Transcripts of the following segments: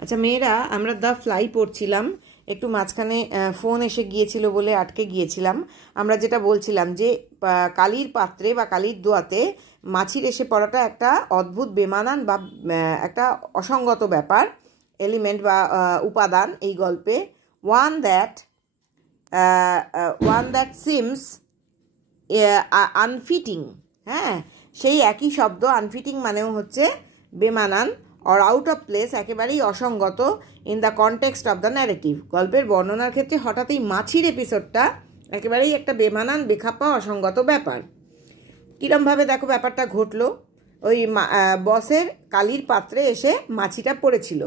আচ্ছা মেয়েরা, আমরা দ্য ফ্লাই পড়ছিলাম, একটু মাঝখানে ফোন এসে গিয়েছিল বলে আটকে গিয়েছিলাম। আমরা যেটা বলছিলাম যে কালির পাত্রে বা কালির দোয়াতে মাছির এসে পড়াটা একটা অদ্ভুত বেমানান বা একটা অসঙ্গত ব্যাপার, এলিমেন্ট বা উপাদান এই গল্পে। One that seems unfitting. হ্যাঁ, সেই একই শব্দ আনফিটিং মানেও হচ্ছে বেমানান অর আউট অফ প্লেস, একেবারেই অসঙ্গত in the context of the narrative. গল্পের বর্ণনার ক্ষেত্রে হঠাৎই মাছির এপিসোডটা একেবারেই একটা বেমানান, বেখাপ্পা, অসঙ্গত ব্যাপার। কীরমভাবে দেখো ব্যাপারটা ঘটলো। ওই বসের কালির পাত্রে এসে মাছিটা পড়েছিল,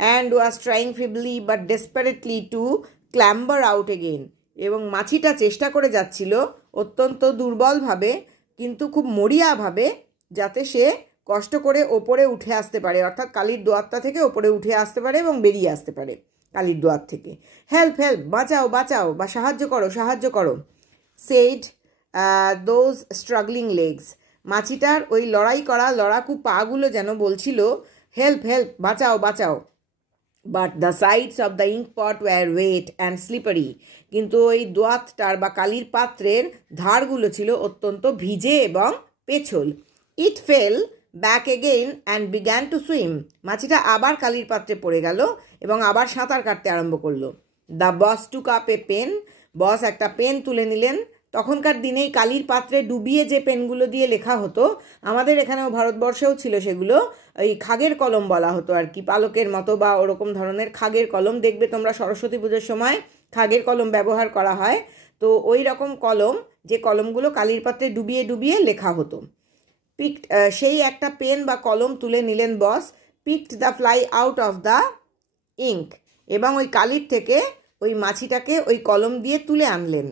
and was trying feebly but desperately to clamber out again. এবং মাছিটা চেষ্টা করে যাচ্ছিল অত্যন্ত দুর্বলভাবে, কিন্তু খুব মরিয়াভাবে, যাতে সে কষ্ট করে ওপরে উঠে আসতে পারে, অর্থাৎ কালির দোয়াতটা থেকে ওপরে উঠে আসতে পারে এবং বেরিয়ে আসতে পারে কালির দোয়াত থেকে। হেল্প হেল্প, বাঁচাও বাঁচাও, বা সাহায্য করো সাহায্য করো, সেড দোজ স্ট্রাগলিং লেগস। মাছিটার ওই লড়াই করা লড়াকু পাগুলো যেন বলছিল হেল্প হেল্প, বাঁচাও বাঁচাও। But the sides of the ink pot were wet and slippery. কিন্তু ওই দোয়াতটার বা কালির পাত্রের ধারগুলো ছিল অত্যন্ত ভিজে এবং পেছল। It fell back again and began to swim. মাছিটা আবার কালির পাত্রে পড়ে গেল এবং আবার সাঁতার কাটতে আরম্ভ করলো। The boss took up a pen. Boss একটা পেন তুলে নিলেন। তখনকার দিনেই কালির পাত্রে ডুবিয়ে যে পেনগুলো দিয়ে লেখা হতো, আমাদের এখানেও ভারতবর্ষেও ছিল সেগুলো, ওই খাগের কলম বলা হতো আর কি, পালকের মতো বা ওরকম ধরনের খাগের কলম। দেখবে তোমরা সরস্বতী পুজোর সময় খাগের কলম ব্যবহার করা হয়। তো ওই রকম কলম, যে কলমগুলো কালির পাত্রে ডুবিয়ে ডুবিয়ে লেখা হতো। পিকড, সেই একটা পেন বা কলম তুলে নিলেন boss. Picked the fly out of the ink. এবং ওই কালির থেকে ওই মাছিটাকে ওই কলম দিয়ে তুলে আনলেন।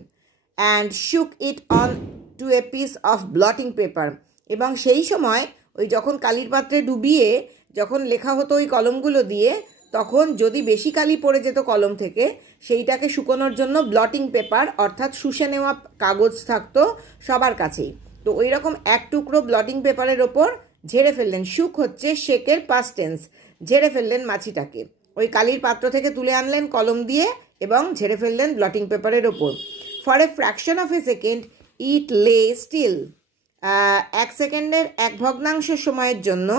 And shook it on to a piece of blotting paper. এবং সেই সময় ওই যখন কালির পাত্রে ডুবিয়ে যখন লেখা হতো ওই কলমগুলো দিয়ে, তখন যদি বেশি কালি পড়ে যেত কলম থেকে, সেইটাকে শুকোনোর জন্য ব্লটিং পেপার অর্থাৎ শুষে নেওয়া কাগজ থাকতো সবার কাছেই। তো ওই রকম এক টুকরো ব্লটিং পেপারের ওপর ঝেড়ে ফেললেন। শুক হচ্ছে শেকের পাস্ট টেন্স। ঝেড়ে ফেললেন মাছিটাকে, ওই কালির পাত্র থেকে তুলে আনলেন কলম দিয়ে এবং ঝেড়ে ফেললেন ব্লটিং পেপারের ওপর। For a fraction of A second ইট লে স্টিল। এক সেকেন্ডের এক ভগ্নাংশ সময়ের জন্য,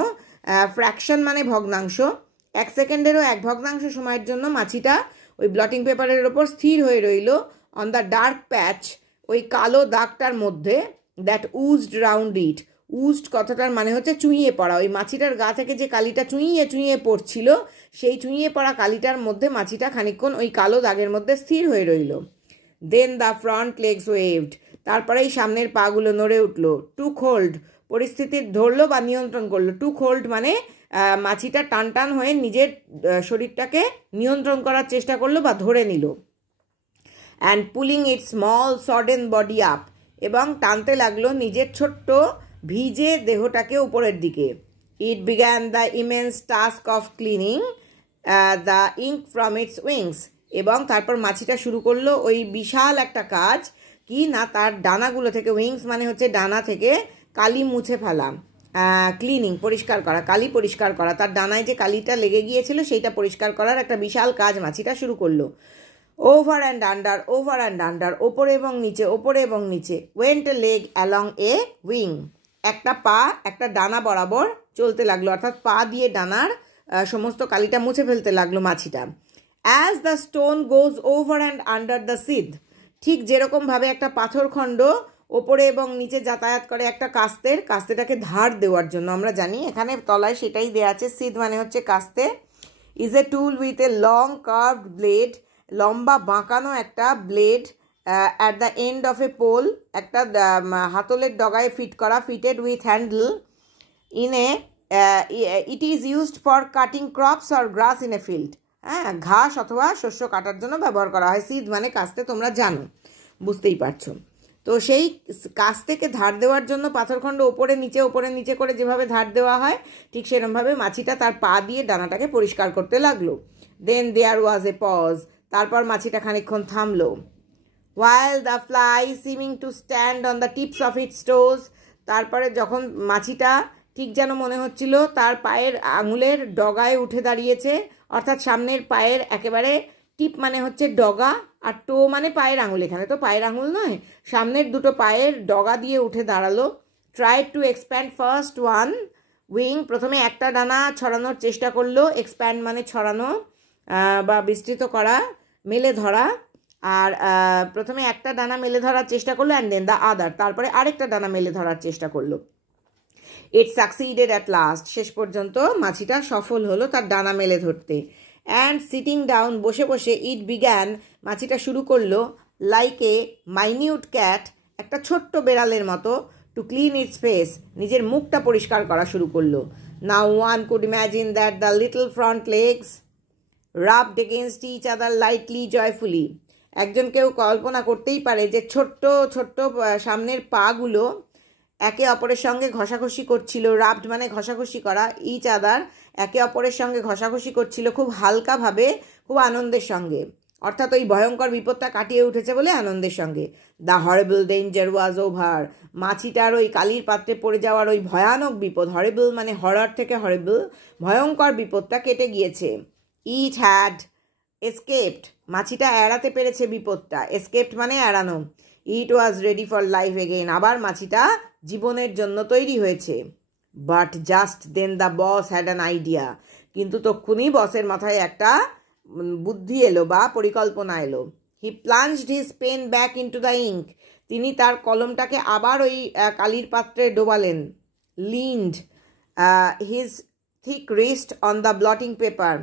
ফ্র্যাকশন মানে ভগ্নাংশ, এক সেকেন্ডেরও এক ভগ্নাংশ সময়ের জন্য মাছিটা ওই ব্লটিং পেপারের ওপর স্থির হয়ে রইল। অন দ্য ডার্ক প্যাচ, ওই কালো দাগটার মধ্যে, দ্যাট উজড রাউন্ড ইট। উজড কথাটার মানে হচ্ছে চুঁইয়ে পড়া। ওই মাছিটার গা থেকে যে কালিটা চুঁইয়ে চুঁইয়ে পড়ছিল, সেই চুঁইয়ে পড়া কালিটার মধ্যে মাছিটা খানিকক্ষণ ওই কালো দাগের মধ্যে স্থির হয়ে রইল। দেন দ্য ফ্রন্ট লেগস ওয়েভড। তারপরেই সামনের পাগুলো নড়ে উঠল। টুক হোল্ড, পরিস্থিতির ধরলো বা নিয়ন্ত্রণ করলো। টুক হোল্ড মানে মাছিটা টান টান হয়ে নিজের শরীরটাকে নিয়ন্ত্রণ করার চেষ্টা করলো বা ধরে নিল। And pulling its small sodden body up, এবং টানতে লাগলো নিজের ছোট্ট ভিজে দেহটাকে উপরের দিকে। It began the immense task of cleaning the ink from its wings. এবং তারপর মাছিটা শুরু করলো ওই বিশাল একটা কাজ, কি না, তার ডানাগুলো থেকে, উইংস মানে হচ্ছে ডানা থেকে কালি মুছে ফেলা, ক্লিনিং পরিষ্কার করা, কালি পরিষ্কার করা। তার ডানায় যে কালিটা লেগে গিয়েছিল সেইটা পরিষ্কার করার একটা বিশাল কাজ মাছিটা শুরু করলো। Over and under, over and under, ওপরে এবং নিচে, ওপরে এবং নিচে। ওয়েন্ট এ লেগ অ্যালং এ উইং, একটা পা একটা ডানা বরাবর চলতে লাগলো, অর্থাৎ পা দিয়ে ডানার সমস্ত কালিটা মুছে ফেলতে লাগলো মাছিটা। As the stone goes over and under the scythe, ঠিক যেরকমভাবে একটা পাথরখণ্ড ওপরে এবং নিচে যাতায়াত করে একটা কাস্তেটাকে ধার দেওয়ার জন্য। আমরা জানি এখানে তলায় সেটাই দেওয়া আছে, সিদ মানে হচ্ছে কাস্তে। Is a tool with a long curved blade, লম্বা বাঁকানো একটা blade, at the end of a pole, একটা হাতলের ডগায় ফিট করা, fitted with handle. In a it is used for cutting crops or grass in a field. হ্যাঁ, ঘাস অথবা শস্য কাটার জন্য ব্যবহার করা হয়। সিদ মানে কাস্তে, তোমরা জানো, বুঝতেই পারছো। তো সেই কাস্তেকে ধার দেওয়ার জন্য পাথরখণ্ড ওপরে নিচে করে যেভাবে ধার দেওয়া হয়, ঠিক সেরকমভাবে মাছিটা তার পা দিয়ে ডানাটাকে পরিষ্কার করতে লাগলো। দেন দেয়ার ওয়াজ এ পজ, তারপর মাছিটা খানিকক্ষণ থামলো। while the fly seeming to stand on the tips of its toes, তারপরে যখন মাছিটা ঠিক যেন মনে হচ্ছিল তার পায়ের আঙুলের ডগায় উঠে দাঁড়িয়েছে, অর্থাৎ সামনের পায়ের একেবারে টিপ মানে হচ্ছে ডগা, আর টো মানে পায়ের আঙুল, এখানে তো পায়ের আঙুল নয়, সামনের দুটো পায়ের ডগা দিয়ে উঠে দাঁড়ালো। Tried to expand first one wing, প্রথমে একটা ডানা ছড়ানোর চেষ্টা করলো, এক্সপ্যান্ড মানে ছড়ানো বা বিস্তৃত করা, মেলে ধরা, আর প্রথমে একটা ডানা মেলে ধরার চেষ্টা করলো, অ্যান্ড দেন দ্য আদার, তারপরে আরেকটা ডানা মেলে ধরার চেষ্টা করলো। ইট সাকসিডেড অ্যাট লাস্ট, শেষ পর্যন্ত মাছিটা সফল হলো তার ডানা মেলে ধরতে। অ্যান্ড সিটিং ডাউন, বসে বসে, ইট বিগ্যান, মাছিটা শুরু করলো, লাইক এ মাইনিউট ক্যাট, একটা ছোট্ট বেড়ালের মতো, টু ক্লিন ইটস ফেস, নিজের মুখটা পরিষ্কার করা শুরু করলো। Now one could imagine that the little front legs rubbed against each other lightly joyfully, একজন কেউ কল্পনা করতেই পারে যে ছোট্ট ছোট্ট সামনের পাগুলো একে অপরের সঙ্গে ঘষাঘষি করছিল, রাবড মানে ঘষাঘষি করা, ইচ আদার একে অপরের সঙ্গে ঘষাঘষি করছিল খুব হালকাভাবে, খুব আনন্দের সঙ্গে, অর্থাৎ ওই ভয়ঙ্কর বিপদটা কাটিয়ে উঠেছে বলে আনন্দের সঙ্গে। The horrible danger was over, মাছিটার ওই কালির পাত্রে পড়ে যাওয়ার ওই ভয়ানক বিপদ, হরেবল মানে হরর থেকে হরেবল, ভয়ঙ্কর বিপদটা কেটে গিয়েছে। ইট হ্যাড এসকেপড, মাছিটা এড়াতে পেরেছে বিপদটা, এসকেপড মানে এড়ানো। It was ready for life again, আবার মাছিটা জীবনের জন্য তৈরি হয়েছে। But just then the boss had an idea, কিন্তু তক্ষুনি বসের মাথায় একটা বুদ্ধি এলো বা পরিকল্পনা এলো। He plunged his pen back into the ink, তিনি তার কলমটাকে আবার ওই কালির পাত্রে ডোবালেন। Leaned his thick wrist on the blotting paper,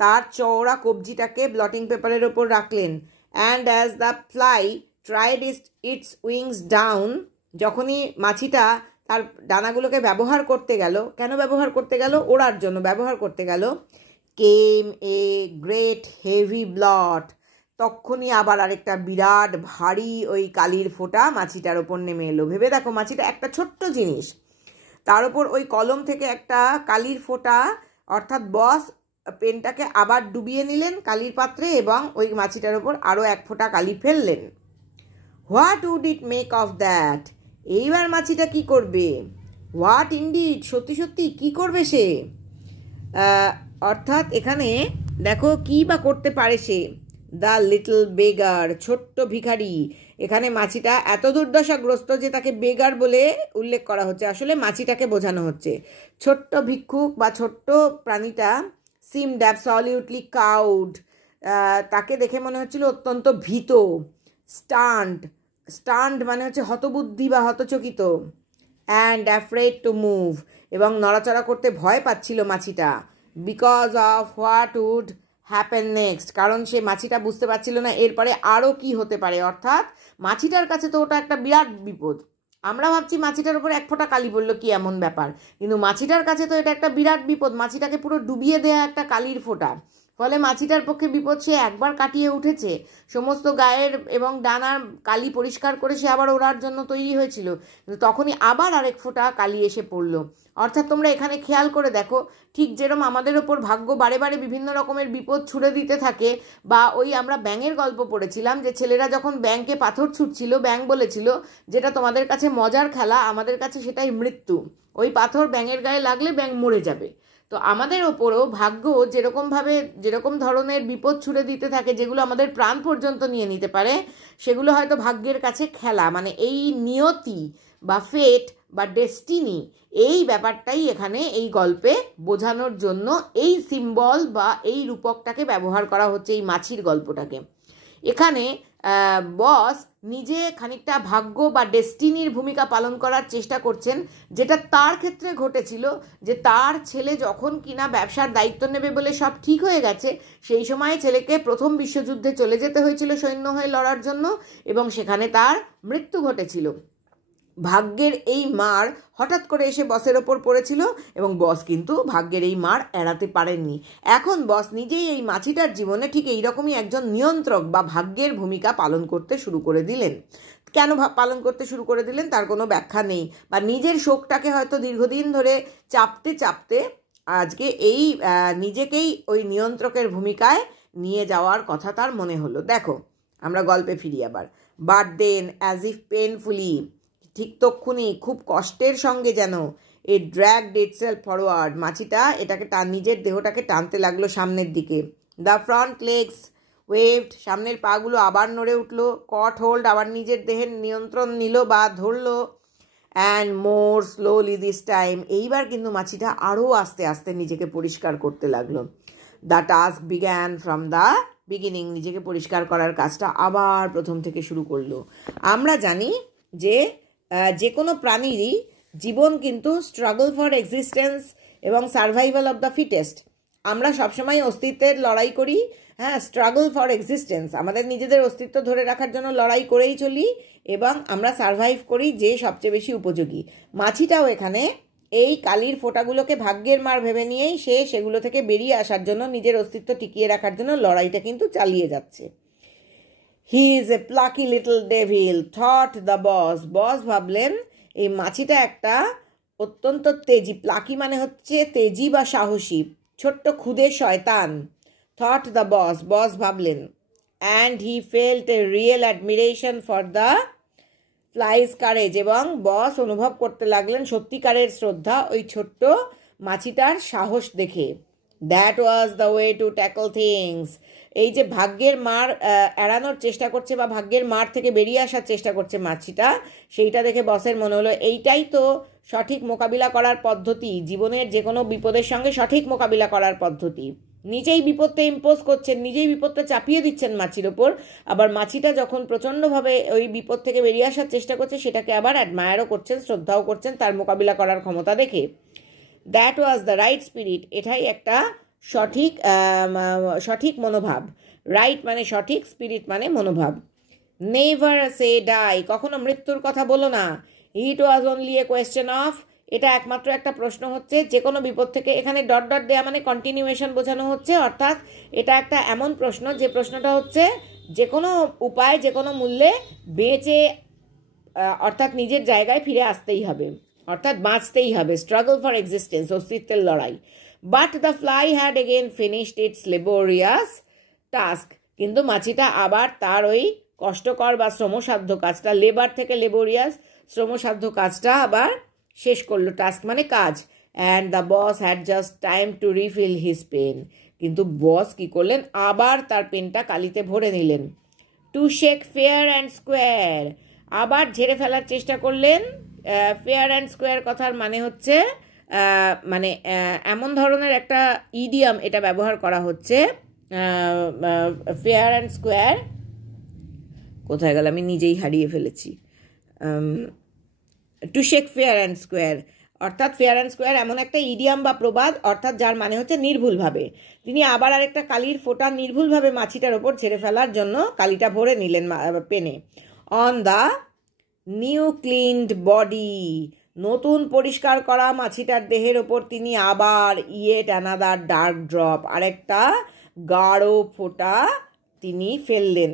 তার চওড়া কবজিটাকে ব্লটিং পেপারের ওপর রাখলেন। And as the fly tried its wings down, যখনই মাছিটা তার ডানাগুলোকে ব্যবহার করতে গেল, কেন ব্যবহার করতে গেল? ওড়ার জন্য ব্যবহার করতে গেল। কেম এ গ্রেট হেভি ব্লট, তখনই আবার আরেকটা বিরাট ভারী ওই কালির ফোঁটা মাছিটার ওপর নেমে এলো। ভেবে দেখো, মাছিটা একটা ছোট্ট জিনিস, তার ওপর ওই কলম থেকে একটা কালির ফোঁটা, অর্থাৎ বস পেনটাকে আবার ডুবিয়ে নিলেন কালির পাত্রে এবং ওই মাছিটার ওপর আরও এক ফোঁটা কালি ফেললেন। What would it make of that, এইবার মাছিটা কি করবে? হোয়াট ইনডিড, সত্যি সত্যি কি করবে সে? অর্থাৎ এখানে দেখো কি বা করতে পারে সে। দ্য লিটল বেগার, ছোট্ট ভিখারি, এখানে মাছিটা এত দুর্দশাগ্রস্ত যে তাকে বেগার বলে উল্লেখ করা হচ্ছে, আসলে মাছিটাকে বোঝানো হচ্ছে। ছোট্ট ভিক্ষুক বা ছোট্ট প্রাণীটা সিমড অ্যাবসলিউটলি কাউড, তাকে দেখে মনে হচ্ছিল অত্যন্ত ভীত। স্টান্ড মানে হচ্ছে হতবুদ্ধি বা হতচকিত। অ্যান্ড অ্যাফ্রেড টু মুভ, এবং নড়াচড়া করতে ভয় পাচ্ছিল মাছিটা। Because of what would happen next, কারণ সে মাছিটা বুঝতে পারছিল না এরপরে আরও কি হতে পারে। অর্থাৎ মাছিটার কাছে তো ওটা একটা বিরাট বিপদ। আমরা ভাবছি মাছিটার উপর এক ফোঁটা কালি পড়লো, কি এমন ব্যাপার, কিন্তু মাছিটার কাছে তো এটা একটা বিরাট বিপদ, মাছিটাকে পুরো ডুবিয়ে দেয়া একটা কালির ফোঁটা। ফলে মাছিটার পক্ষে বিপদ সে একবার কাটিয়ে উঠেছে, সমস্ত গায়ের এবং ডানার কালি পরিষ্কার করে সে আবার ওড়ার জন্য তৈরি হয়েছিল, কিন্তু তখনই আবার আরেক ফোঁটা কালি এসে পড়লো। অর্থাৎ তোমরা এখানে খেয়াল করে দেখো, ঠিক যেরকম আমাদের ওপর ভাগ্য বারে বারে বিভিন্ন রকমের বিপদ ছুড়ে দিতে থাকে, বা ওই আমরা ব্যাঙের গল্প পড়েছিলাম যে ছেলেরা যখন ব্যাঙকে পাথর ছুটছিল, ব্যাঙ বলেছিল যেটা তোমাদের কাছে মজার খেলা, আমাদের কাছে সেটাই মৃত্যু, ওই পাথর ব্যাঙের গায়ে লাগলে ব্যাঙ মরে যাবে। তো আমাদের ওপরও ভাগ্য যেরকম ধরনের বিপদ ছুড়ে দিতে থাকে, যেগুলো আমাদের প্রাণ পর্যন্ত নিয়ে নিতে পারে, সেগুলো হয়তো ভাগ্যের কাছে খেলা, মানে এই নিয়তি বা ফেট বা ডেস্টিনি, এই ব্যাপারটাই এখানে এই গল্পে বোঝানোর জন্য এই সিম্বল বা এই রূপকটাকে ব্যবহার করা হচ্ছে, এই মাছির গল্পটাকে। এখানে বস নিজে খানিকটা ভাগ্য বা ডেস্টিনির ভূমিকা পালন করার চেষ্টা করছেন, যেটা তার ক্ষেত্রে ঘটেছিল, যে তার ছেলে যখন কিনা ব্যবসার দায়িত্ব নেবে বলে সব ঠিক হয়ে গেছে, সেই সময় ছেলেকে প্রথম বিশ্বযুদ্ধে চলে যেতে হয়েছিল সৈন্য হয়ে লড়ার জন্য, এবং সেখানে তার মৃত্যু ঘটেছিল। ভাগ্যের এই মার হঠাৎ করে এসে বসের ওপর পড়েছিল, এবং বস কিন্তু ভাগ্যের এই মার এড়াতে পারেননি। এখন বস নিজেই এই মাছিটার জীবনে ঠিক এইরকমই একজন নিয়ন্ত্রক বা ভাগ্যের ভূমিকা পালন করতে শুরু করে দিলেন। কেন পালন করতে শুরু করে দিলেন তার কোনো ব্যাখ্যা নেই, বা নিজের শোকটাকে হয়তো দীর্ঘদিন ধরে চাপতে চাপতে আজকে এই নিজেকেই ওই নিয়ন্ত্রকের ভূমিকায় নিয়ে যাওয়ার কথা তার মনে হলো। দেখো আমরা গল্পে ফিরি আবার। বাট দেন অ্যাজ ইফ পেনফুলি, ঠিক তক্ষুনি খুব কষ্টের সঙ্গে যেন, ইট ড্র্যাগড ইটসেলফ ফরওয়ার্ড, মাছিটা এটাকে নিজের দেহটাকে টানতে লাগলো সামনের দিকে। দ্য ফ্রন্ট লেগস ওয়েভড, সামনের পাগুলো আবার নড়ে উঠলো। কট হোল্ড, আবার নিজের দেহের নিয়ন্ত্রণ নিল বা ধরলো। And more slowly this time, এইবার কিন্তু মাছিটা আরও আস্তে আস্তে নিজেকে পরিষ্কার করতে লাগলো। The task began from the beginning, নিজেকে পরিষ্কার করার কাজটা আবার প্রথম থেকে শুরু করলো। আমরা জানি যে কোনো প্রাণীরই জীবন কিন্তু স্ট্রাগল ফর এক্সিস্টেন্স এবং সার্ভাইভাল অফ দ্য ফিটেস্ট। আমরা সবসময় অস্তিত্বের লড়াই করি, হ্যাঁ, স্ট্রাগল ফর এক্সিস্টেন্স, আমাদের নিজেদের অস্তিত্ব ধরে রাখার জন্য লড়াই করেই চলি এবং আমরা সার্ভাইভ করি যে সবচেয়ে বেশি উপযোগী। মাছিটাও এখানে এই কালির ফোঁটাগুলোকে ভাগ্যের মার ভেবে নিয়েই সেগুলো থেকে বেরিয়ে আসার জন্য, নিজের অস্তিত্ব টিকিয়ে রাখার জন্য লড়াইটা কিন্তু চালিয়ে যাচ্ছে। He is a plucky little devil thought the boss, boss ভাবলেন এই মাছিটা একটা অত্যন্ত তেজি, প্লাকি মানে হচ্ছে তেজি বা সাহসী, ছোট্ট ক্ষুদে শয়তান। থট দ্য বস, বস ভাবলেন। And he felt a real admiration for the flies courage, এবং বস অনুভব করতে লাগলেন সত্যিকারের শ্রদ্ধা ওই ছোট্ট মাছিটার সাহস দেখে। That was the way to tackle things, এই যে ভাগ্যের মার এড়ানোর চেষ্টা করছে বা ভাগ্যের মার থেকে বেরিয়ে আসার চেষ্টা করছে মাছিটা, সেইটা দেখে বসের মনে হলো এইটাই তো সঠিক মোকাবিলা করার পদ্ধতি, জীবনের যে কোনো বিপদের সঙ্গে সঠিক মোকাবিলা করার পদ্ধতি। নিজেই বিপদটা ইম্পোজ করছেন, নিজেই বিপদটা চাপিয়ে দিচ্ছেন মাছির ওপর, আবার মাছিটা যখন প্রচণ্ডভাবে ওই বিপদ থেকে বেরিয়ে আসার চেষ্টা করছে সেটাকে আবার অ্যাডমায়ারও করছেন, শ্রদ্ধাও করছেন তার মোকাবিলা করার ক্ষমতা দেখে। That was the right spirit, এটাই একটা সঠিক মনোভাব। রাইট মানে সঠিক, স্পিরিট মানে মনোভাব। নেভার সে ডাই, কখনো মৃত্যুর কথা বলো না। It was only a question of, এটা একমাত্র একটা প্রশ্ন হচ্ছে যে কোনো বিপদ থেকে, এখানে ডট ডট দেওয়া মানে কন্টিনিউয়েশন বোঝানো হচ্ছে, অর্থাৎ এটা একটা এমন প্রশ্ন যে প্রশ্নটা হচ্ছে যে কোনো উপায় যে কোনো মূল্যে বেঁচে, অর্থাৎ নিজের জায়গায় ফিরে আসতেই হবে, অর্থাৎ বাঁচতেই হবে, স্ট্রাগল ফর এক্সিস্টেন্স, অস্তিত্বের লড়াই। But the fly had again finished its laborious task, কিন্তু মাছিটা আবার তার ওই কষ্টকর বা শ্রমসাধ্য কাজটা, লেবার থেকে লেবোরিয়াস, শ্রমসাধ্য কাজটা আবার শেষ করলো। টাস্ক মানে কাজ। And the boss had just time to refill his pen, কিন্তু বস কি করলেন, আবার তার পেনটা কালিতে ভরে নিলেন। Two shake fair and square, আবার ঝেড়ে ফেলার চেষ্টা করলেন। ফেয়ার অ্যান্ড স্কোয়ার কথার মানে হচ্ছে মানে এমন ধরনের একটা ইডিয়াম এটা ব্যবহার করা হচ্ছে। ফেয়ার অ্যান্ড স্কোয়ার কোথায় গেল, আমি নিজেই হারিয়ে ফেলেছি। Two shake fair and square, অর্থাৎ ফেয়ার অ্যান্ড স্কোয়ার এমন একটা ইডিয়াম বা প্রবাদ, অর্থাৎ যার মানে হচ্ছে নির্ভুলভাবে। তিনি আবার আরেকটা কালির ফোঁটা নির্ভুলভাবে মাছিটার ওপর ছেড়ে ফেলার জন্য কালিটা ভরে নিলেন পেনে। On the new cleaned body, নতুন পরিষ্কার করা মাছিটার দেহের ওপর তিনি আবার ইয়েট অ্যানাদার ডার্ক ড্রপ, আরেকটা গাঢ় ফোঁটা তিনি ফেললেন।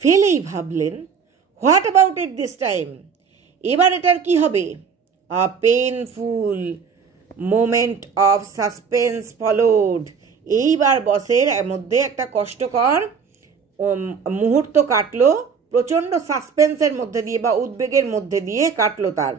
ফেলেই ভাবলেন, what about it this time, এবার এটার কি হবে? A painful moment of suspense followed, এইবার বসের মধ্যে একটা কষ্টকর মুহূর্ত কাটলো, প্রচণ্ড সাসপেন্সের মধ্যে দিয়ে বা উদ্বেগের মধ্যে দিয়ে কাটলো তার।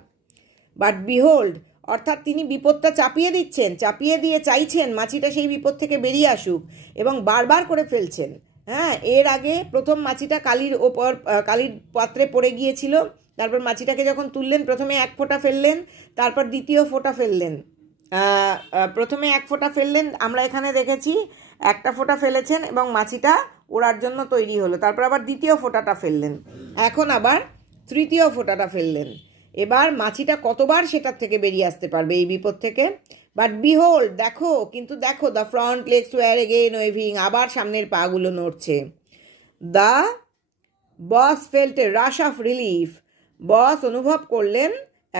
বাট বিহোল্ড, অর্থাৎ তিনি বিপদটা চাপিয়ে দিচ্ছেন, চাপিয়ে দিয়ে চাইছেন মাছিটা সেই বিপদ থেকে বেরিয়ে আসুক এবং বারবার করে ফেলছেন। হ্যাঁ, এর আগে প্রথম মাছিটা কালির ওপর, কালির পাত্রে পড়ে গিয়েছিল, তারপর মাছিটাকে যখন তুললেন প্রথমে এক ফোঁটা ফেললেন, তারপর দ্বিতীয় ফোঁটা ফেললেন। প্রথমে এক ফোঁটা ফেললেন, আমরা এখানে দেখেছি একটা ফোঁটা ফেলেছেন এবং মাছিটা ওড়ার জন্য তৈরি হলো, তারপর আবার দ্বিতীয় ফোঁটাটা ফেললেন, এখন আবার তৃতীয় ফোঁটাটা ফেললেন। এবার মাছিটা কতবার সেটার থেকে বেরিয়ে আসতে পারবে এই বিপদ থেকে? বাট বিহোল্ড, দেখো, কিন্তু দেখো, the front legs were again waving, আবার সামনের পাগুলো নড়ছে। The boss felt a rush of relief, boss অনুভব করলেন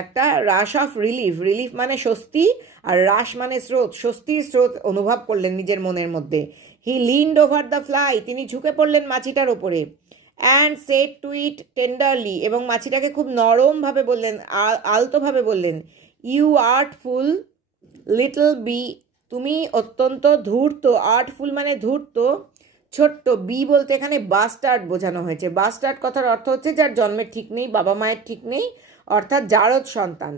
একটা রাশ অফ রিলিফ, রিলিফ মানে স্বস্তি আর রাশ মানে স্রোত, স্বস্তির স্রোত অনুভব করলেন নিজের মনের মধ্যে। হি লিন্ড ওভার দ্য ফ্লাই, তিনি ঝুঁকে পড়লেন মাছিটার ওপরে। অ্যান্ড সেড টু ইট টেন্ডারলি, এবং মাছিটাকে খুব নরমভাবে বললেন, আলতোভাবে বললেন, ইউ আর্টফুল লিটল বি, তুমি অত্যন্ত ধূর্ত, আর্টফুল মানে ধূর্ত, ছোট্ট, বি বলতে এখানে বাস্টার্ড বোঝানো হয়েছে। বাস্টার্ড কথার অর্থ হচ্ছে যার জন্মের ঠিক নেই, বাবা মায়ের ঠিক নেই, অর্থাৎ জারদ সন্তান।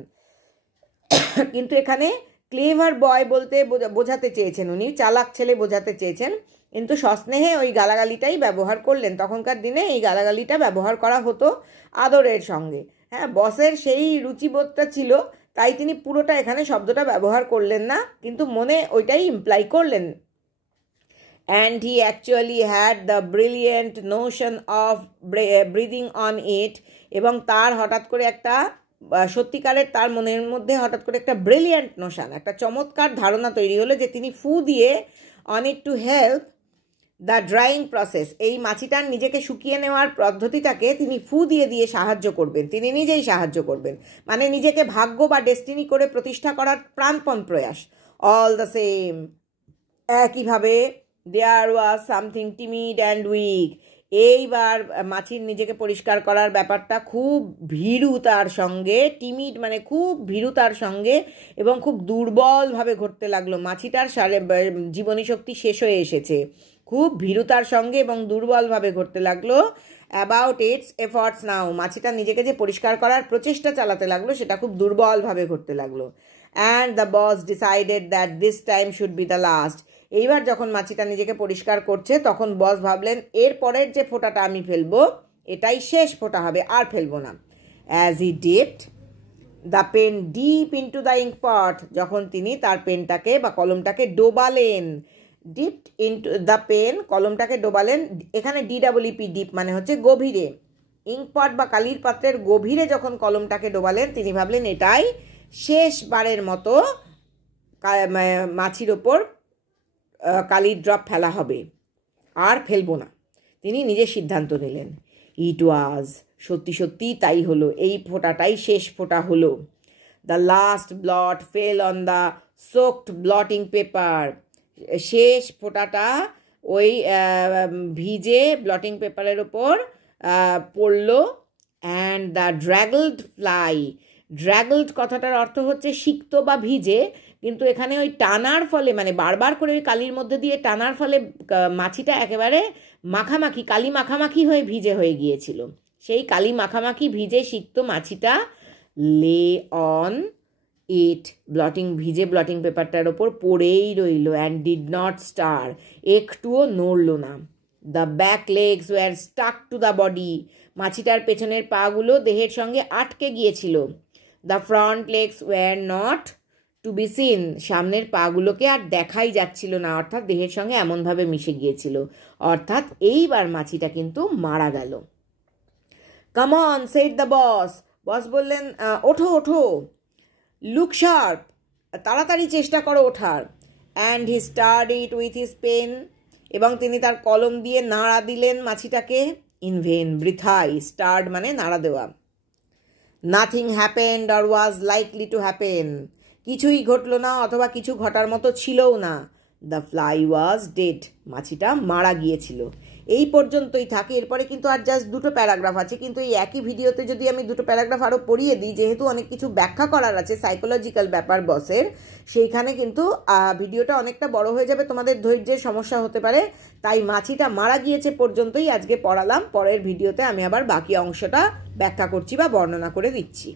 কিন্তু এখানে ক্লেভার বয় বলতে বোঝাতে চেয়েছেন, উনি চালাক ছেলে বোঝাতে চেয়েছেন, কিন্তু সস্নেহে ওই গালাগালিটাই ব্যবহার করলেন। তখনকার দিনে এই গালাগালিটা ব্যবহার করা হতো আদরের সঙ্গে। হ্যাঁ, বসের সেই রুচিবোধটা ছিল, তাই তিনি পুরোটা এখানে শব্দটা ব্যবহার করলেন না, কিন্তু মনে ওইটাই ইমপ্লাই করলেন। And he actually had the brilliant notion of breathing on it, এবং তার হঠাৎ করে একটা সত্যিকারের তার মনের মধ্যে হঠাৎ করে একটা ব্রিলিয়েন্ট নোশন, একটা চমৎকার ধারণা তৈরি হলো যে তিনি ফু দিয়ে on it to help the drawing process, এই মাছিটার নিজেকে শুকিয়ে নেওয়ার পদ্ধতিটাকে তিনি ফু দিয়ে দিয়ে সাহায্য করবেন, তিনি নিজেই সাহায্য করবেন, মানে নিজেকে ভাগ্য বা ডেস্টিনি করে প্রতিষ্ঠা করার প্রাণপণ প্রয়াস। অল দ্য সেম, একইভাবে there was something timid and weak, এইবার মাছির নিজেকে পরিষ্কার করার ব্যাপারটা খুব ভীরুতার সঙ্গে, টিমিড মানে খুব ভীরুতার সঙ্গে এবং খুব দুর্বলভাবে ঘটতে লাগলো। মাছিটার জীবনী শক্তি শেষ হয়ে এসেছে, খুব ভীরুতার সঙ্গে এবং দুর্বলভাবে ঘটতে লাগলো। অ্যাবাউট ইটস এফর্টস নাও, মাছিটা নিজেকে যে পরিষ্কার করার প্রচেষ্টা চালাতে লাগলো সেটা খুব দুর্বলভাবে ঘটতে লাগলো। And the boss decided that this time should be the last, এইবার যখন মাছিটা নিজেকে পরিষ্কার করছে তখন বস ভাবলেন এর পরের যে ফোঁটাটা আমি ফেলবো এটাই শেষ ফোঁটা হবে, আর ফেলবো না। As he dipped the pen deep into the ink pot, যখন তিনি তার পেনটাকে বা কলমটাকে ডোবালেন, ডিপড ইন্টু দ্য পেন, কলমটাকে ডোবালেন, এখানে ডিডাবলইপি ডিপ মানে হচ্ছে গভীরে, ইঙ্কপট বা কালির পাত্রের গভীরে যখন কলমটাকে ডোবালেন তিনি ভাবলেন এটাই শেষবারের মতো মাছির ওপর কালির ড্রপ ফেলা হবে, আর ফেলবো না, তিনি নিজের সিদ্ধান্ত নিলেন। ইট ওয়াজ, সত্যি সত্যি তাই হলো, এই ফোঁটাটাই শেষ ফোঁটা হলো। The last blot fail on the soaked bloating paper, শেষ ফোঁটাটা ওই ভিজে ব্লটিং পেপারের ওপর পড়লো। অ্যান্ড দ্য ড্র্যাগলড ফ্লাই, ড্র্যাগলড কথাটার অর্থ হচ্ছে সিক্ত বা ভিজে, কিন্তু এখানে ওই টানার ফলে মানে বারবার করে ওই কালির মধ্যে দিয়ে টানার ফলে মাছিটা একেবারে মাখামাখি, কালি মাখামাখি হয়ে ভিজে হয়ে গিয়েছিল। সেই কালি মাখামাখি ভিজে সিক্ত মাছিটা লে অন ইট, ভিজে ব্লটিং পেপারটার ওপর পড়েই রইল। অ্যান্ড ডিড নট স্টার, একটুও নড়ল না। The back legs were stuck to the body, মাছিটার পেছনের পাগুলো দেহের সঙ্গে আটকে গিয়েছিল। The front legs were not to be seen, সামনের পাগুলোকে আর দেখাই যাচ্ছিল না, অর্থাৎ দেহের সঙ্গে এমনভাবে মিশে গিয়েছিল, অর্থাৎ এইবার মাছিটা কিন্তু মারা গেল। Come on said the boss, boss বললেন ওঠো ওঠো। লুক শার্প, তাড়াতাড়ি চেষ্টা করো ওঠার। And he stirred it with his pen, এবং তিনি তার কলম দিয়ে নাড়া দিলেন মাছিটাকে। ইন ভেন, বৃথাই, স্টার্ড মানে নাড়া দেওয়া। Nothing happened or was likely to happen, কিছুই ঘটল না অথবা কিছু ঘটার মতো ছিলও না। দ্য ফ্লাই ওয়াজ ডেড, মাছিটা মারা গিয়েছিল। এই পর্যন্তই থাকে, এরপরে কিন্তু আর জাস্ট দুটো প্যারাগ্রাফ আছে, কিন্তু এই একই ভিডিওতে যদি আমি দুটো প্যারাগ্রাফ আরও পড়িয়ে দিই, যেহেতু অনেক কিছু ব্যাখ্যা করার আছে সাইকোলজিক্যাল ব্যাপার বসের, সেইখানে কিন্তু ভিডিওটা অনেকটা বড় হয়ে যাবে, তোমাদের ধৈর্যের সমস্যা হতে পারে, তাই মাছিটা মারা গিয়েছে পর্যন্তই আজকে পড়ালাম। পরের ভিডিওতে আমি আবার বাকি অংশটা ব্যাখ্যা করছি বা বর্ণনা করে দিচ্ছি।